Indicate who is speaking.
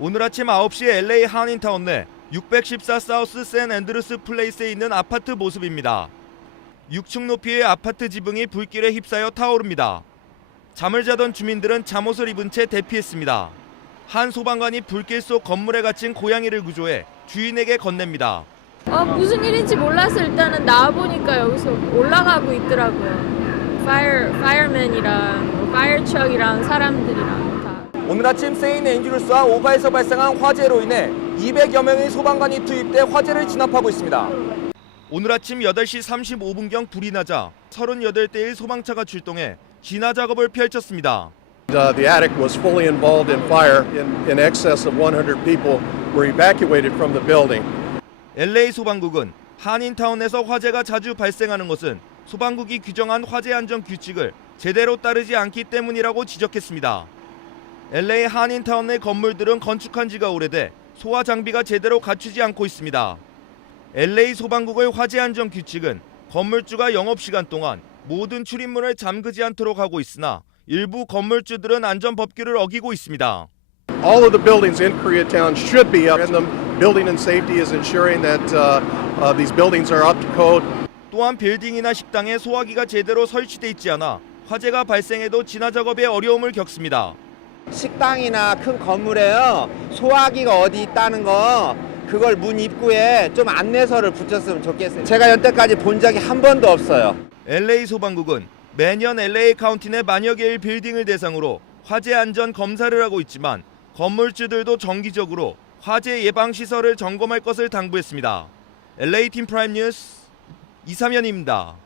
Speaker 1: 오늘 아침 9시 LA 한인타운 내 614 사우스 샌 앤드루스 플레이스에 있는 아파트 모습입니다. 6층 높이의 아파트 지붕이 불길에 휩싸여 타오릅니다. 잠을 자던 주민들은 잠옷을 입은 채 대피했습니다. 한 소방관이 불길 속 건물에 갇힌 고양이를 구조해 주인에게 건넵니다.
Speaker 2: 어, 무슨 일인지 몰라서 일단은 나와보니까 여기서 올라가고 있더라고요. 뭐 fire truck이랑 사람들이랑 다.
Speaker 1: 오늘 아침 세인 앤드루스와 오바에서 발생한 화재로 인해 200여 명의 소방관이 투입돼 화재를 진압하고 있습니다. 오늘 아침 8시 35분경 불이 나자 38대의 소방차가 출동해 진화 작업을 펼쳤습니다.
Speaker 3: Uh, the attic was fully involved in fire. In, in excess of 100 people were evacuated from the building.
Speaker 1: LA 소방국은 한인타운에서 화재가 자주 발생하는 것은 소방국이 규정한 화재 안전 규칙을 제대로 따르지 않기 때문이라고 지적했습니다. LA 한인타운 내 건물들은 건축한 지가 오래돼 소화 장비가 제대로 갖추지 않고 있습니다. LA 소방국의 화재 안전 규칙은 건물주가 영업 시간 동안 모든 출입문을 잠그지 않도록 하고 있으나 일부 건물주들은 안전 법규를 어기고 있습니다.
Speaker 3: All of the buildings in Koreatown should be up, and the building and safety is ensuring that uh, uh, these buildings are up to code.
Speaker 1: 또한 빌딩이나 식당에 소화기가 제대로 설치돼 있지 않아 화재가 발생해도 진화 작업에 어려움을 겪습니다.
Speaker 4: 식당이나 큰 건물에요 소화기가 어디 있다는 거 그걸 문 입구에 좀 안내서를 붙였으면 좋겠어요. 제가 여태까지 본 적이 한 번도 없어요.
Speaker 1: LA 소방국은 매년 LA 카운티 내 만여 개의 빌딩을 대상으로 화재 안전 검사를 하고 있지만 건물주들도 정기적으로 화재 예방 시설을 점검할 것을 당부했습니다. LA 팀 프라임 뉴스 이삼현입니다.